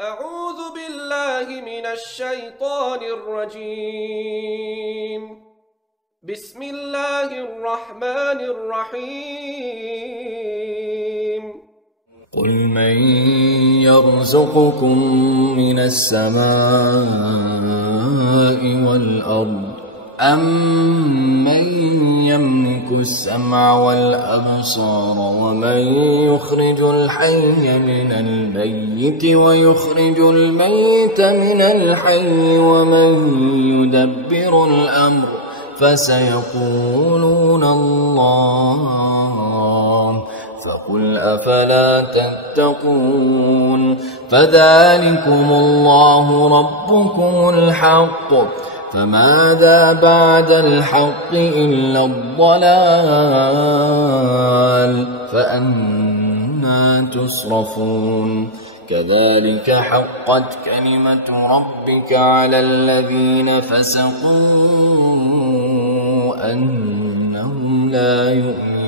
أعوذ بالله من الشيطان الرجيم. بسم الله الرحمن الرحيم. قل من يرزقكم من السماء والأرض أمن يملك السمع والأبصار ومن يخرج الحي من الميت ويخرج الميت من الحي ومن يدبر الأمر فسيقولون الله فقل أفلا تتقون فذلكم الله ربكم الحق فماذا بعد الحق إلا الضلال فأنى تصرفون كذلك حقت كلمة ربك على الذين فسقوا أنهم لا يؤمنون